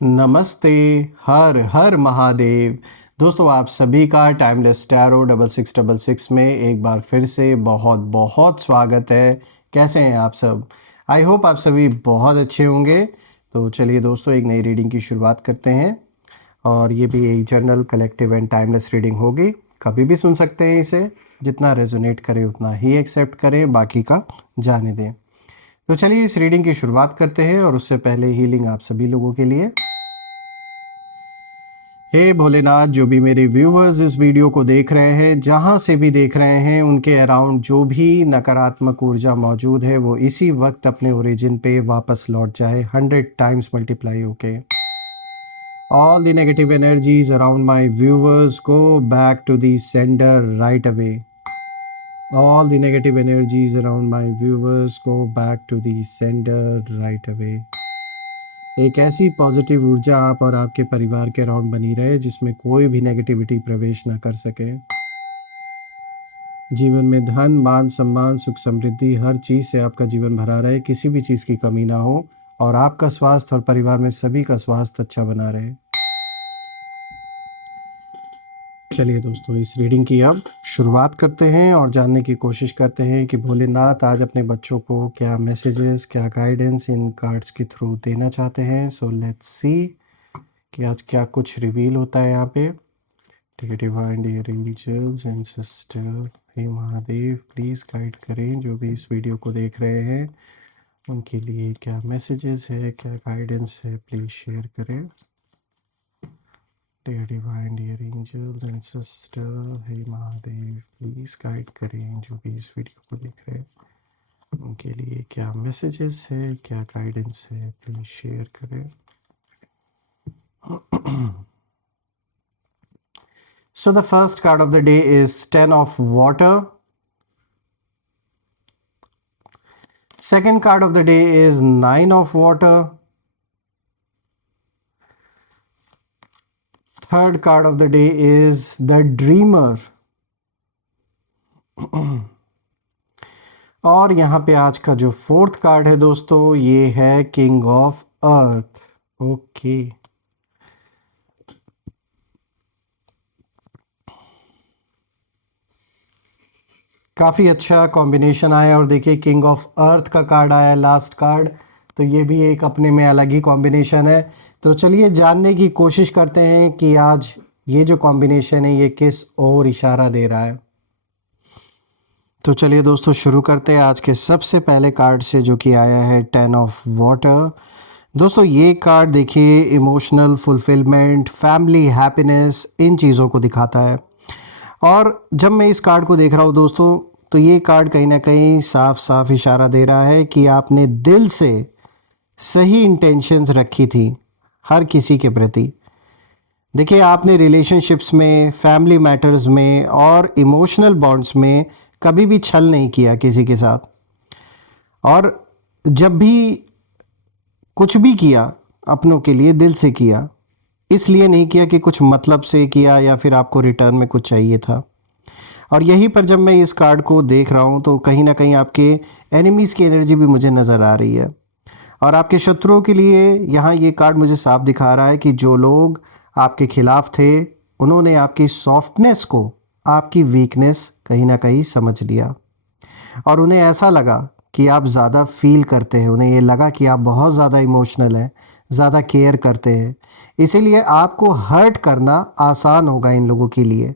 नमस्ते। हर हर महादेव। दोस्तों, आप सभी का टाइमलेस टैरो 6666 में एक बार फिर से बहुत बहुत स्वागत है। कैसे हैं आप सब? आई होप आप सभी बहुत अच्छे होंगे। तो चलिए दोस्तों, एक नई रीडिंग की शुरुआत करते हैं। और ये भी एक general collective and timeless reading होगी। कभी भी सुन सकते हैं इसे। जितना रेजोनेट करे उतना ही एक्सेप्ट करें, बाकी का जाने दें। तो चलिए इस रीडिंग की शुरुआत करते हैं। और उससे पहले हीलिंग आप सभी लोगों के लिए। हे भोलेनाथ, जो भी मेरे व्यूवर्स इस वीडियो को देख रहे हैं, जहाँ से भी देख रहे हैं, उनके अराउंड जो भी नकारात्मक ऊर्जा मौजूद है वो इसी वक्त अपने ओरिजिन पे वापस लौट जाए 100 टाइम्स मल्टीप्लाई होके। All the negative energies around my viewers go back to the sender right away. All the negative energies around my viewers go back to the sender right away. एक ऐसी positive ऊर्जा आप और आपके परिवार के around बनी रहे जिसमें कोई भी नेगेटिविटी प्रवेश ना कर सके। जीवन में धन, मान, सम्मान, सुख, समृद्धि, हर चीज़ से आपका जीवन भरा रहे, किसी भी चीज़ की कमी ना हो और आपका स्वास्थ्य और परिवार में सभी का स्वास्थ्य अच्छा बना रहे। चलिए दोस्तों, इस रीडिंग की अब शुरुआत करते हैं और जानने की कोशिश करते हैं कि भोलेनाथ आज अपने बच्चों को क्या मैसेजेस, क्या गाइडेंस इन कार्ड्स के थ्रू देना चाहते हैं। सो लेट्स सी कि आज क्या कुछ रिवील होता है यहाँ पे। Divine dear angels and sister, हे महादेव, प्लीज़ गाइड करें जो भी इस वीडियो को देख रहे हैं, उनके लिए क्या मैसेजेस है, क्या गाइडेंस है, प्लीज़ शेयर करें। Dear divine dear angels and sister, हे महादेव, प्लीज़ गाइड करें जो भी इस वीडियो को देख रहे हैं, उनके लिए क्या मैसेजेस है, क्या गाइडेंस है, प्लीज़ शेयर करें। So the first card of the day is 10 of water. Second card of the day is 9 of water. Third card of the day is the dreamer. और यहाँ पे आज का जो फोर्थ कार्ड है दोस्तों, ये है किंग ऑफ अर्थ। ओके, काफ़ी अच्छा कॉम्बिनेशन आया। और देखिए, किंग ऑफ अर्थ का कार्ड आया लास्ट कार्ड, तो ये भी एक अपने में अलग ही कॉम्बिनेशन है। तो चलिए जानने की कोशिश करते हैं कि आज ये जो कॉम्बिनेशन है ये किस ओर इशारा दे रहा है। तो चलिए दोस्तों, शुरू करते हैं आज के सबसे पहले कार्ड से, जो कि आया है 10 ऑफ वाटर। दोस्तों, ये कार्ड देखिए इमोशनल फुलफिलमेंट, फैमिली हैप्पीनेस, इन चीज़ों को दिखाता है। और जब मैं इस कार्ड को देख रहा हूँ दोस्तों, तो ये कार्ड कहीं ना कहीं साफ साफ इशारा दे रहा है कि आपने दिल से सही इंटेंशंस रखी थी हर किसी के प्रति। देखिए, आपने रिलेशनशिप्स में, फैमिली मैटर्स में और इमोशनल बॉन्ड्स में कभी भी छल नहीं किया किसी के साथ। और जब भी कुछ भी किया, अपनों के लिए दिल से किया, इसलिए नहीं किया कि कुछ मतलब से किया या फिर आपको रिटर्न में कुछ चाहिए था। और यहीं पर जब मैं इस कार्ड को देख रहा हूँ तो कहीं ना कहीं आपके एनिमीज़ की एनर्जी भी मुझे नज़र आ रही है। और आपके शत्रुओं के लिए यहाँ ये कार्ड मुझे साफ दिखा रहा है कि जो लोग आपके खिलाफ थे, उन्होंने आपकी सॉफ्टनेस को, आपकी वीकनेस कहीं ना कहीं समझ लिया। और उन्हें ऐसा लगा कि आप ज़्यादा फील करते हैं, उन्हें ये लगा कि आप बहुत ज़्यादा इमोशनल हैं, ज़्यादा केयर करते हैं, इसीलिए आपको हर्ट करना आसान होगा इन लोगों के लिए।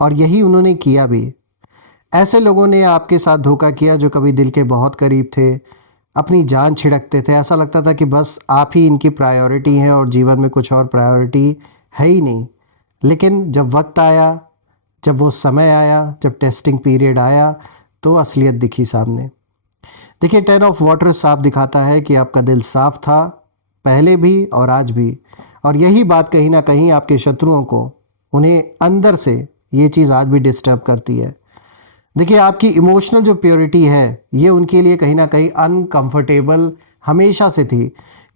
और यही उन्होंने किया भी। ऐसे लोगों ने आपके साथ धोखा किया जो कभी दिल के बहुत करीब थे, अपनी जान छिड़कते थे। ऐसा लगता था कि बस आप ही इनकी प्रायोरिटी हैं और जीवन में कुछ और प्रायोरिटी है ही नहीं। लेकिन जब वक्त आया, जब वो समय आया, जब टेस्टिंग पीरियड आया, तो असलियत दिखी सामने। देखिए, 10 ऑफ वाटर साफ दिखाता है कि आपका दिल साफ था, पहले भी और आज भी। और यही बात कहीं ना कहीं आपके शत्रुओं को, उन्हें अंदर से ये चीज़ आज भी डिस्टर्ब करती है। देखिए, आपकी इमोशनल जो प्योरिटी है, ये उनके लिए कहीं ना कहीं अनकंफर्टेबल हमेशा से थी।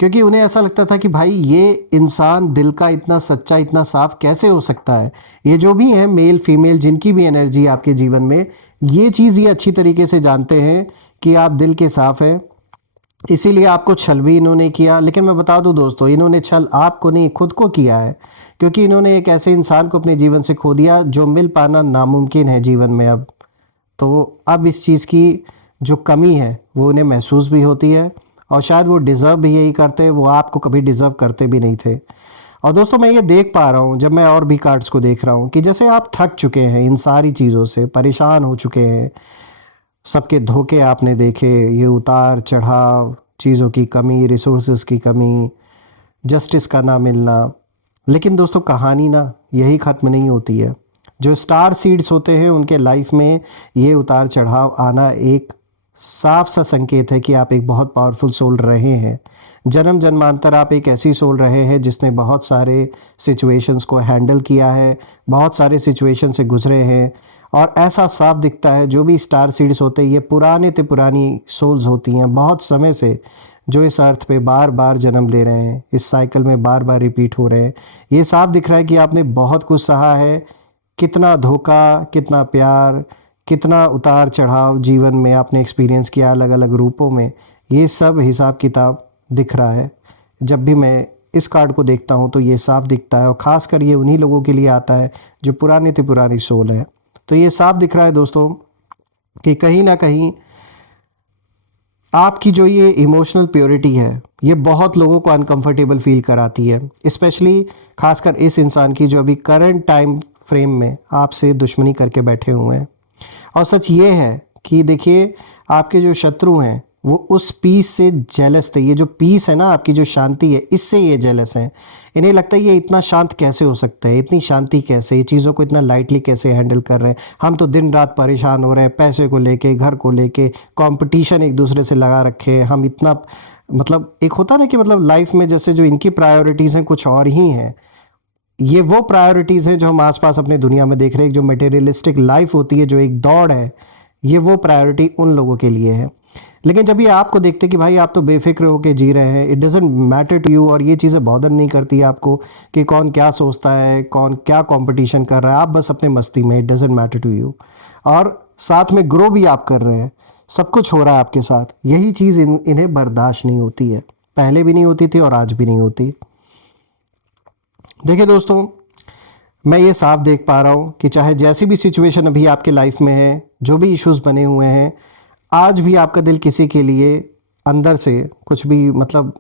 क्योंकि उन्हें ऐसा लगता था कि भाई, ये इंसान दिल का इतना सच्चा, इतना साफ कैसे हो सकता है। ये जो भी हैं, मेल फीमेल, जिनकी भी एनर्जी आपके जीवन में, ये चीज़ ये अच्छी तरीके से जानते हैं कि आप दिल के साफ हैं, इसीलिए आपको छल भी इन्होंने किया। लेकिन मैं बता दूं दोस्तों, इन्होंने छल आपको नहीं खुद को किया है, क्योंकि इन्होंने एक ऐसे इंसान को अपने जीवन से खो दिया जो मिल पाना नामुमकिन है जीवन में अब। तो अब इस चीज़ की जो कमी है वो उन्हें महसूस भी होती है, और शायद वो डिज़र्व भी यही करते, वो आपको कभी डिज़र्व करते भी नहीं थे। और दोस्तों मैं ये देख पा रहा हूँ जब मैं और भी कार्ड्स को देख रहा हूँ कि जैसे आप थक चुके हैं इन सारी चीज़ों से, परेशान हो चुके हैं, सबके धोखे आपने देखे, ये उतार चढ़ाव, चीज़ों की कमी, रिसोर्सेज की कमी, जस्टिस का ना मिलना। लेकिन दोस्तों कहानी ना यही ख़त्म नहीं होती है। जो स्टार सीड्स होते हैं उनके लाइफ में ये उतार चढ़ाव आना एक साफ सा संकेत है कि आप एक बहुत पावरफुल सोल रहे हैं। जन्म जन्मांतर आप एक ऐसी सोल रहे हैं जिसने बहुत सारे सिचुएशंस को हैंडल किया है, बहुत सारे सिचुएशन से गुजरे हैं। और ऐसा साफ दिखता है जो भी स्टार सीड्स होते हैं ये पुराने ते पुरानी सोल्स होती हैं बहुत समय से, जो इस अर्थ पे बार बार जन्म ले रहे हैं, इस साइकिल में बार बार रिपीट हो रहे हैं। ये साफ दिख रहा है कि आपने बहुत कुछ सहा है, कितना धोखा, कितना प्यार, कितना उतार चढ़ाव जीवन में आपने एक्सपीरियंस किया अलग अलग रूपों में। ये सब हिसाब किताब दिख रहा है। जब भी मैं इस कार्ड को देखता हूँ तो ये साफ दिखता है, और ख़ासकर ये उन्हीं लोगों के लिए आता है जो पुरानी ते पुरानी सोल है। तो ये साफ दिख रहा है दोस्तों कि कहीं ना कहीं आपकी जो ये इमोशनल प्योरिटी है ये बहुत लोगों को अनकंफर्टेबल फील कराती है, स्पेशली खासकर इस इंसान की जो अभी करंट टाइम फ्रेम में आपसे दुश्मनी करके बैठे हुए हैं। और सच ये है कि देखिए आपके जो शत्रु हैं वो उस पीस से जेलस थे। ये जो पीस है ना, आपकी जो शांति है, इससे ये जेलस हैं। इन्हें लगता है ये इतना शांत कैसे हो सकता है, इतनी शांति कैसे, ये चीज़ों को इतना लाइटली कैसे हैंडल कर रहे हैं। हम तो दिन रात परेशान हो रहे हैं, पैसे को लेके, घर को लेके, कंपटीशन एक दूसरे से लगा रखे हैं। हम इतना मतलब एक होता ना कि मतलब लाइफ में जैसे जो इनकी प्रायोरिटीज़ हैं कुछ और ही हैं। ये वो प्रायोरिटीज़ हैं जो हम आसपास अपने दुनिया में देख रहे हैं। जो मटेरियलिस्टिक लाइफ होती है, जो एक दौड़ है, ये वो प्रायोरिटी उन लोगों के लिए है। लेकिन जब ये आपको देखते कि भाई आप तो बेफिक्र होकर जी रहे हैं, it doesn't matter to you, और ये चीज़ें बॉदर नहीं करती आपको कि कौन क्या सोचता है, कौन क्या कंपटीशन कर रहा है, आप बस अपने मस्ती में, it doesn't matter to you. और साथ में ग्रो भी आप कर रहे हैं, सब कुछ हो रहा है आपके साथ। यही चीज़ इन्हें बर्दाश्त नहीं होती है, पहले भी नहीं होती थी और आज भी नहीं होती। देखिए दोस्तों, मैं ये साफ देख पा रहा हूँ कि चाहे जैसी भी सिचुएशन अभी आपके लाइफ में है, जो भी इश्यूज बने हुए हैं, आज भी आपका दिल किसी के लिए अंदर से कुछ भी मतलब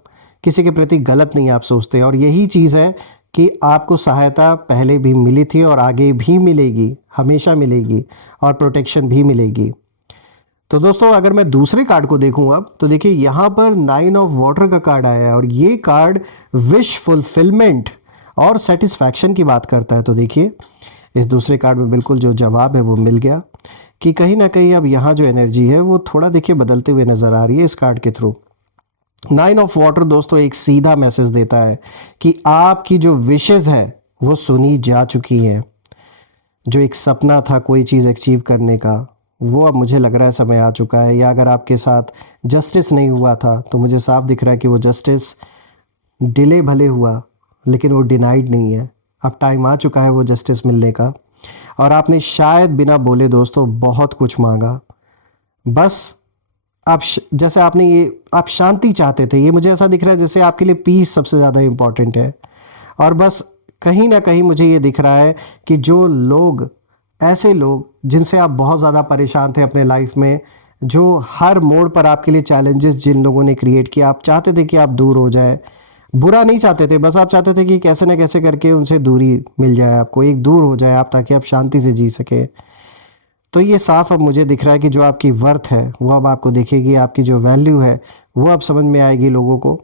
किसी के प्रति गलत नहीं आप सोचते। और यही चीज़ है कि आपको सहायता पहले भी मिली थी और आगे भी मिलेगी, हमेशा मिलेगी, और प्रोटेक्शन भी मिलेगी। तो दोस्तों अगर मैं दूसरे कार्ड को देखूं अब, तो देखिए यहाँ पर 9 ऑफ वाटर का कार्ड आया है, और ये कार्ड विश फुलफिलमेंट और सेटिस्फैक्शन की बात करता है। तो देखिए इस दूसरे कार्ड में बिल्कुल जो जवाब है वो मिल गया कि कहीं ना कहीं अब यहाँ जो एनर्जी है वो थोड़ा देखिए बदलते हुए नज़र आ रही है इस कार्ड के थ्रू। 9 ऑफ वाटर दोस्तों एक सीधा मैसेज देता है कि आपकी जो विशेज़ है वो सुनी जा चुकी हैं। जो एक सपना था कोई चीज़ अचीव करने का, वो अब मुझे लग रहा है समय आ चुका है। या अगर आपके साथ जस्टिस नहीं हुआ था तो मुझे साफ दिख रहा है कि वो जस्टिस डिले भले हुआ लेकिन वो डिनाइड नहीं है। अब टाइम आ चुका है वो जस्टिस मिलने का। और आपने शायद बिना बोले दोस्तों बहुत कुछ मांगा। बस आप जैसे आपने ये आप शांति चाहते थे, ये मुझे ऐसा दिख रहा है जैसे आपके लिए पीस सबसे ज़्यादा इम्पॉर्टेंट है। और बस कहीं ना कहीं मुझे ये दिख रहा है कि जो लोग, ऐसे लोग जिनसे आप बहुत ज़्यादा परेशान थे अपने लाइफ में, जो हर मोड़ पर आपके लिए चैलेंजेस जिन लोगों ने क्रिएट किया, आप चाहते थे कि आप दूर हो जाए। बुरा नहीं चाहते थे, बस आप चाहते थे कि कैसे ना कैसे करके उनसे दूरी मिल जाए, आपको एक दूर हो जाए आप, ताकि आप शांति से जी सके। तो ये साफ अब मुझे दिख रहा है कि जो आपकी वर्थ है वो अब आपको दिखेगी, आपकी जो वैल्यू है वो अब समझ में आएगी लोगों को।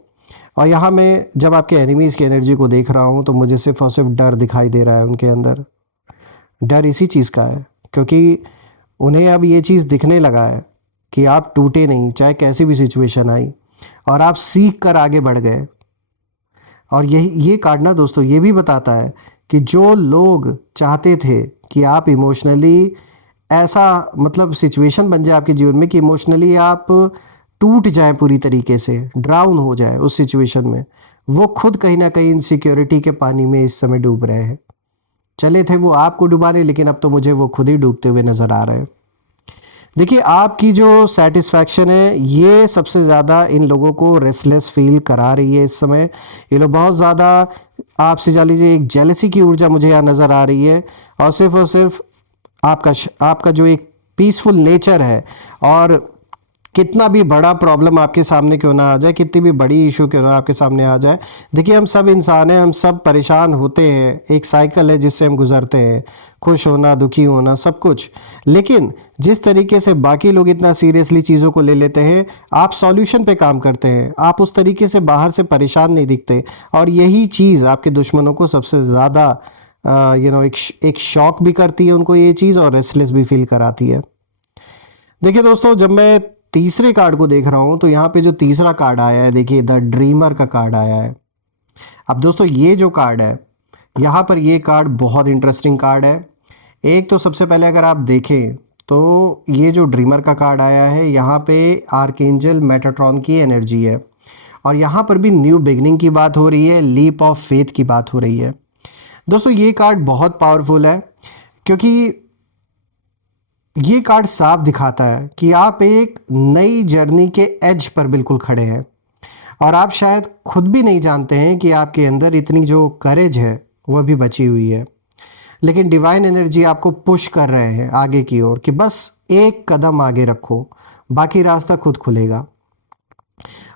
और यहाँ मैं जब आपके एनिमीज़ की एनर्जी को देख रहा हूँ तो मुझे सिर्फ और सिर्फ डर दिखाई दे रहा है उनके अंदर। डर इसी चीज़ का है क्योंकि उन्हें अब ये चीज़ दिखने लगा है कि आप टूटे नहीं, चाहे कैसी भी सिचुएशन आई, और आप सीख कर आगे बढ़ गए। और यही ये कार्ड ना दोस्तों ये भी बताता है कि जो लोग चाहते थे कि आप इमोशनली ऐसा मतलब सिचुएशन बन जाए आपके जीवन में कि इमोशनली आप टूट जाएं पूरी तरीके से, ड्राउन हो जाएं उस सिचुएशन में, वो खुद कहीं ना कहीं इनसिक्योरिटी के पानी में इस समय डूब रहे हैं। चले थे वो आपको डुबाने, लेकिन अब तो मुझे वो खुद ही डूबते हुए नज़र आ रहे हैं। देखिए आपकी जो सेटिस्फैक्शन है ये सबसे ज़्यादा इन लोगों को रेस्टलेस फील करा रही है इस समय। ये लोग बहुत ज़्यादा आपसे जा लीजिए एक जेलसी की ऊर्जा मुझे यहाँ नज़र आ रही है, और सिर्फ आपका जो एक पीसफुल नेचर है, और कितना भी बड़ा प्रॉब्लम आपके सामने क्यों ना आ जाए, कितनी भी बड़ी इशू क्यों ना आपके सामने आ जाए, देखिए हम सब इंसान हैं, हम सब परेशान होते हैं, एक साइकिल है जिससे हम गुजरते हैं, खुश होना दुखी होना सब कुछ। लेकिन जिस तरीके से बाकी लोग इतना सीरियसली चीज़ों को ले लेते हैं, आप सॉल्यूशन पे काम करते हैं, आप उस तरीके से बाहर से परेशान नहीं दिखते, और यही चीज़ आपके दुश्मनों को सबसे ज़्यादा एक शॉक भी करती है उनको ये चीज़, और रेस्टलेस भी फील कराती है। देखिए दोस्तों, जब मैं तीसरे कार्ड को देख रहा हूँ तो यहाँ पे जो तीसरा कार्ड आया है, देखिए द ड्रीमर का कार्ड आया है। अब दोस्तों ये जो कार्ड है, यहाँ पर ये कार्ड बहुत इंटरेस्टिंग कार्ड है। एक तो सबसे पहले अगर आप देखें तो ये जो ड्रीमर का कार्ड आया है, यहाँ पे आर्कएंजल मेटाट्रॉन की एनर्जी है, और यहाँ पर भी न्यू बिगनिंग की बात हो रही है, लीप ऑफ फेथ की बात हो रही है। दोस्तों ये कार्ड बहुत पावरफुल है, क्योंकि ये कार्ड साफ दिखाता है कि आप एक नई जर्नी के एज पर बिल्कुल खड़े हैं, और आप शायद खुद भी नहीं जानते हैं कि आपके अंदर इतनी जो करेज है वह भी बची हुई है। लेकिन डिवाइन एनर्जी आपको पुश कर रहे हैं आगे की ओर, कि बस एक कदम आगे रखो, बाकी रास्ता खुद खुलेगा।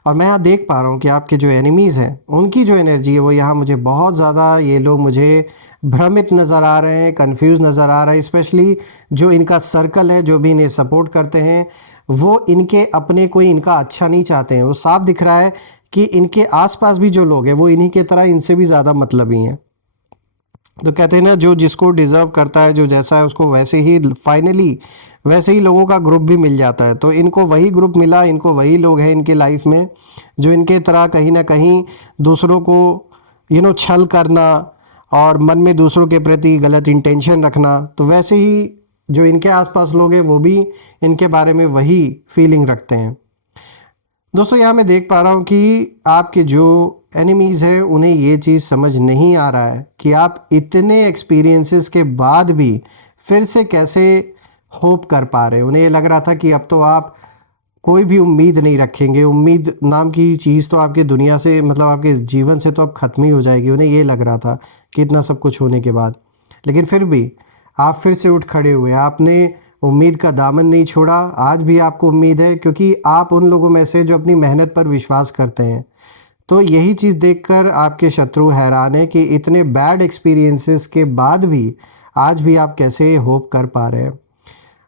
और मैं यहाँ देख पा रहा हूँ कि आपके जो एनिमीज़ हैं उनकी जो एनर्जी है वो यहाँ मुझे बहुत ज़्यादा, ये लोग मुझे भ्रमित नज़र आ रहे हैं, कंफ्यूज नज़र आ रहा है। स्पेशली जो इनका सर्कल है, जो भी इन्हें सपोर्ट करते हैं, वो इनके अपने कोई इनका अच्छा नहीं चाहते हैं। वो साफ दिख रहा है कि इनके आसपास भी जो लोग हैं वो इन्हीं के तरह इनसे भी ज़्यादा मतलबी हैं। तो कहते हैं ना, जो जिसको डिज़र्व करता है, जो जैसा है उसको वैसे ही फाइनली वैसे ही लोगों का ग्रुप भी मिल जाता है। तो इनको वही ग्रुप मिला, इनको वही लोग हैं इनके लाइफ में जो इनके तरह कहीं ना कहीं दूसरों को छल करना, और मन में दूसरों के प्रति गलत इंटेंशन रखना। तो वैसे ही जो इनके आसपास लोग हैं वो भी इनके बारे में वही फीलिंग रखते हैं। दोस्तों यहाँ मैं देख पा रहा हूँ कि आपके जो एनिमीज़ हैं उन्हें ये चीज़ समझ नहीं आ रहा है कि आप इतने एक्सपीरियंसेस के बाद भी फिर से कैसे होप कर पा रहे हैं। उन्हें ये लग रहा था कि अब तो आप कोई भी उम्मीद नहीं रखेंगे, उम्मीद नाम की चीज़ तो आपकी दुनिया से, मतलब आपके जीवन से तो अब ख़त्म ही हो जाएगी। उन्हें ये लग रहा था कि इतना सब कुछ होने के बाद, लेकिन फिर भी आप फिर से उठ खड़े हुए, आपने उम्मीद का दामन नहीं छोड़ा। आज भी आपको उम्मीद है, क्योंकि आप उन लोगों में से जो अपनी मेहनत पर विश्वास करते हैं। तो यही चीज़ देखकर आपके शत्रु हैरान है कि इतने बैड एक्सपीरियंसेस के बाद भी आज भी आप कैसे होप कर पा रहे हैं।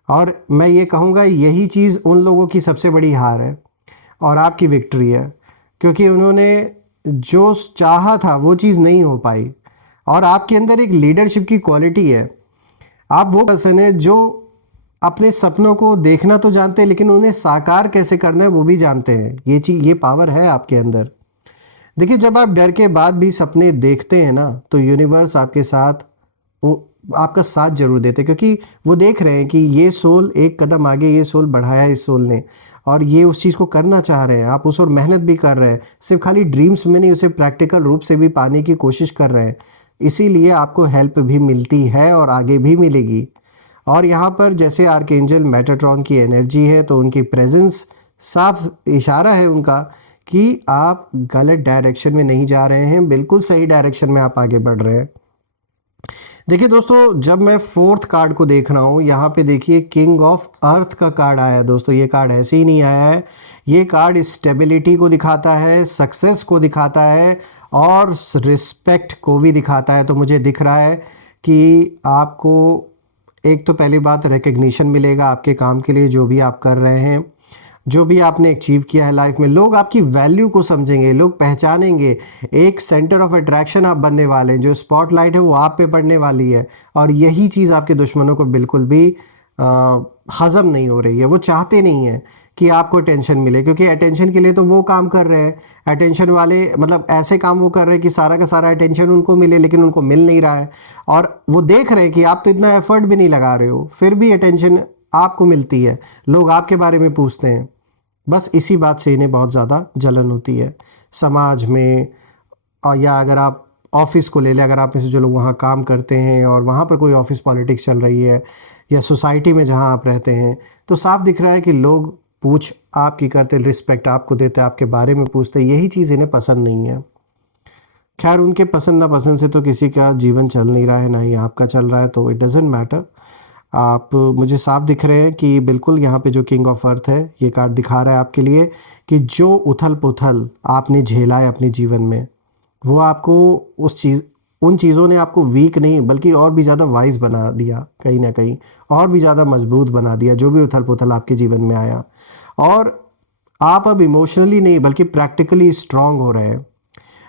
और मैं ये कहूँगा यही चीज़ उन लोगों की सबसे बड़ी हार है और आपकी विक्ट्री है, क्योंकि उन्होंने जो चाहा था वो चीज़ नहीं हो पाई। और आपके अंदर एक लीडरशिप की क्वालिटी है। आप वो पर्सन है जो अपने सपनों को देखना तो जानते हैं, लेकिन उन्हें साकार कैसे करना है वो भी जानते हैं। ये चीज़, ये पावर है आपके अंदर। देखिए, जब आप डर के बाद भी सपने देखते हैं ना, तो यूनिवर्स आपके साथ, वो आपका साथ जरूर देते, क्योंकि वो देख रहे हैं कि ये सोल एक कदम आगे, ये सोल बढ़ाया इस सोल ने, और ये उस चीज़ को करना चाह रहे हैं। आप उस और मेहनत भी कर रहे हैं, सिर्फ खाली ड्रीम्स में नहीं, उसे प्रैक्टिकल रूप से भी पाने की कोशिश कर रहे हैं। इसीलिए आपको हेल्प भी मिलती है और आगे भी मिलेगी। और यहाँ पर जैसे आर्कएंजल मेटाट्रॉन की एनर्जी है, तो उनकी प्रेजेंस साफ इशारा है उनका कि आप गलत डायरेक्शन में नहीं जा रहे हैं, बिल्कुल सही डायरेक्शन में आप आगे बढ़ रहे हैं। देखिए दोस्तों, जब मैं फोर्थ कार्ड को देख रहा हूँ, यहाँ पे देखिए किंग ऑफ अर्थ का कार्ड आया है। दोस्तों ये कार्ड ऐसे ही नहीं आया है, ये कार्ड स्टेबिलिटी को दिखाता है, सक्सेस को दिखाता है, और रिस्पेक्ट को भी दिखाता है। तो मुझे दिख रहा है कि आपको एक तो पहली बात रिकग्निशन मिलेगा आपके काम के लिए, जो भी आप कर रहे हैं, जो भी आपने अचीव किया है लाइफ में। लोग आपकी वैल्यू को समझेंगे, लोग पहचानेंगे, एक सेंटर ऑफ अट्रैक्शन आप बनने वाले हैं, जो स्पॉटलाइट है वो आप पे पड़ने वाली है। और यही चीज़ आपके दुश्मनों को बिल्कुल भी हजम नहीं हो रही है। वो चाहते नहीं है कि आपको अटेंशन मिले, क्योंकि अटेंशन के लिए तो वो काम कर रहे हैं, अटेंशन वाले मतलब ऐसे काम वो कर रहे हैं कि सारा का सारा अटेंशन उनको मिले, लेकिन उनको मिल नहीं रहा है। और वो देख रहे हैं कि आप तो इतना एफर्ट भी नहीं लगा रहे हो, फिर भी अटेंशन आपको मिलती है, लोग आपके बारे में पूछते हैं। बस इसी बात से इन्हें बहुत ज़्यादा जलन होती है समाज में, और या अगर आप ऑफिस को ले लें, अगर आप में से जो लोग वहाँ काम करते हैं और वहाँ पर कोई ऑफिस पॉलिटिक्स चल रही है, या सोसाइटी में जहाँ आप रहते हैं, तो साफ दिख रहा है कि लोग पूछ आपकी करते, रिस्पेक्ट आपको देते, आपके बारे में पूछते, यही चीज़ इन्हें पसंद नहीं है। खैर, उनके पसंद नापसंद से तो किसी का जीवन चल नहीं रहा है, ना ही आपका चल रहा है, तो इट डजेंट मैटर। आप मुझे साफ दिख रहे हैं कि बिल्कुल यहाँ पे जो किंग ऑफ अर्थ है, ये कार्ड दिखा रहा है आपके लिए कि जो उथल पुथल आपने झेला है अपने जीवन में, वो आपको उन चीज़ों ने आपको वीक नहीं बल्कि और भी ज़्यादा वाइज बना दिया, कहीं ना कहीं और भी ज़्यादा मजबूत बना दिया, जो भी उथल पुथल आपके जीवन में आया। और आप अब इमोशनली नहीं बल्कि प्रैक्टिकली स्ट्रांग हो रहे हैं।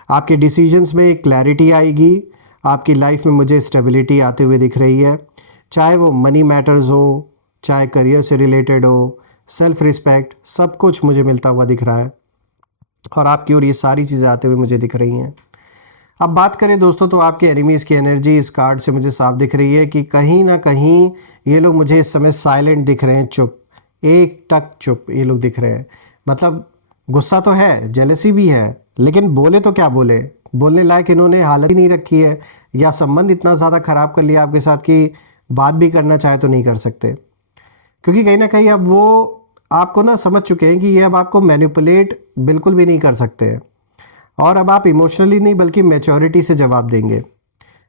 आपके डिसीजंस में एक क्लैरिटी आएगी, आपकी लाइफ में मुझे स्टेबिलिटी आते हुए दिख रही है, चाहे वो मनी मैटर्स हो, चाहे करियर से रिलेटेड हो, सेल्फ रिस्पेक्ट, सब कुछ मुझे मिलता हुआ दिख रहा है और आपकी ओर ये सारी चीज़ें आते हुए मुझे दिख रही हैं। अब बात करें दोस्तों, तो आपके एनिमीज़ की एनर्जी इस कार्ड से मुझे साफ दिख रही है कि कहीं ना कहीं ये लोग मुझे इस समय साइलेंट दिख रहे हैं, चुप, एक टक चुप ये लोग दिख रहे हैं। मतलब गुस्सा तो है, जेलसी भी है, लेकिन बोले तो क्या बोले, बोलने लायक इन्होंने हालत ही नहीं रखी है, या संबंध इतना ज़्यादा ख़राब कर लिया आपके साथ कि बात भी करना चाहे तो नहीं कर सकते, क्योंकि कहीं ना कहीं अब वो आपको ना समझ चुके हैं कि ये अब आपको मैनिपुलेट बिल्कुल भी नहीं कर सकते हैं, और अब आप इमोशनली नहीं बल्कि मैच्योरिटी से जवाब देंगे।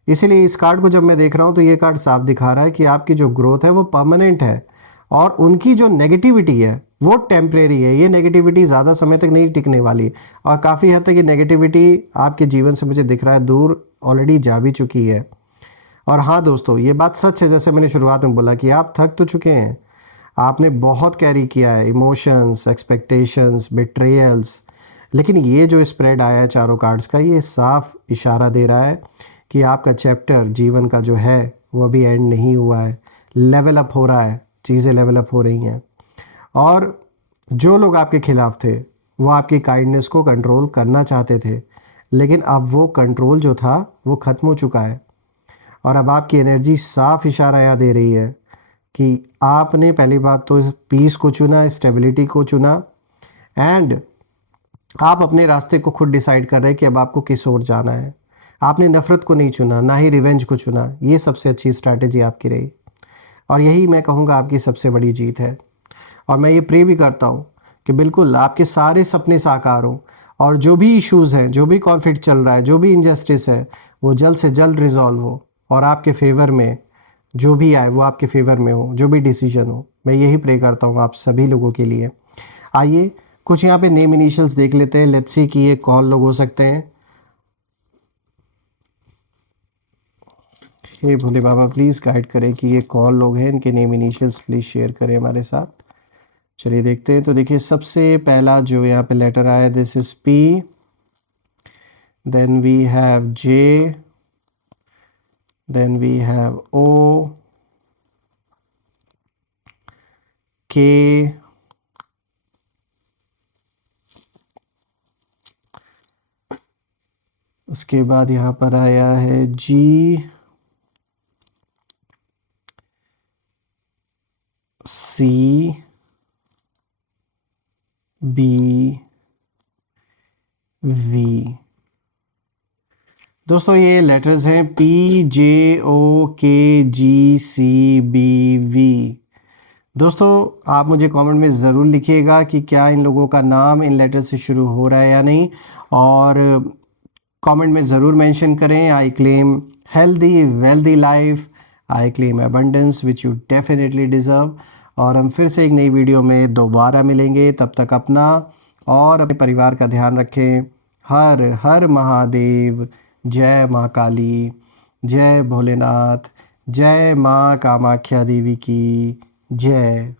इसीलिए इस कार्ड को जब मैं देख रहा हूँ तो ये कार्ड साफ दिखा रहा है कि आपकी जो ग्रोथ है वो परमानेंट है, और उनकी जो नेगेटिविटी है वो टेम्परेरी है। ये नेगेटिविटी ज़्यादा समय तक नहीं टिकने वाली, और काफ़ी हद तक ये नेगेटिविटी आपके जीवन से मुझे दिख रहा है दूर ऑलरेडी जा भी चुकी है। और हाँ दोस्तों, ये बात सच है, जैसे मैंने शुरुआत में बोला कि आप थक तो चुके हैं, आपने बहुत कैरी किया है, इमोशंस, एक्सपेक्टेशंस, बिट्रेयल्स, लेकिन ये जो स्प्रेड आया है चारों कार्ड्स का, ये साफ इशारा दे रहा है कि आपका चैप्टर जीवन का जो है वो अभी एंड नहीं हुआ है, लेवल अप हो रहा है, चीज़ें लेवल अप हो रही हैं। और जो लोग आपके खिलाफ थे वो आपकी काइंडनेस को कंट्रोल करना चाहते थे, लेकिन अब वो कंट्रोल जो था वो ख़त्म हो चुका है, और अब आपकी एनर्जी साफ इशारा यहाँ दे रही है कि आपने पहली बात तो पीस को चुना, स्टेबिलिटी को चुना, एंड आप अपने रास्ते को खुद डिसाइड कर रहे हैं कि अब आपको किस ओर जाना है। आपने नफ़रत को नहीं चुना, ना ही रिवेंज को चुना। ये सबसे अच्छी स्ट्रैटेजी आपकी रही, और यही मैं कहूँगा आपकी सबसे बड़ी जीत है। और मैं ये प्रे भी करता हूँ कि बिल्कुल आपके सारे सपने साकार हों, और जो भी इश्यूज़ हैं, जो भी कॉन्फ्लिक्ट चल रहा है, जो भी इनजस्टिस है, वो जल्द से जल्द रिजॉल्व हो, और आपके फेवर में जो भी आए वो आपके फेवर में हो, जो भी डिसीजन हो। मैं यही प्रे करता हूँ आप सभी लोगों के लिए। आइए कुछ यहाँ पे नेम इनिशियल्स देख लेते हैं, लेट्स सी कि ये कौन लोग हो सकते हैं। हे भोले बाबा प्लीज़ गाइड करें कि ये कौन लोग हैं, इनके नेम इनिशियल्स प्लीज़ शेयर करें हमारे साथ। चलिए देखते हैं। तो देखिए, सबसे पहला जो यहाँ पे लेटर आया, this is P, then we have J, then we have O, K, उसके बाद यहाँ पर आया है जी, सी, बी, वी। दोस्तों ये लेटर्स हैं पी, जे, ओ, के, जी, सी, बी, वी। दोस्तों आप मुझे कमेंट में ज़रूर लिखिएगा कि क्या इन लोगों का नाम इन लेटर से शुरू हो रहा है या नहीं, और कमेंट में ज़रूर मेंशन करें I claim healthy wealthy life, I claim abundance which you definitely deserve. और हम फिर से एक नई वीडियो में दोबारा मिलेंगे, तब तक अपना और अपने परिवार का ध्यान रखें। हर हर महादेव, जय माँ काली, जय भोलेनाथ, जय माँ कामाख्या देवी की जय।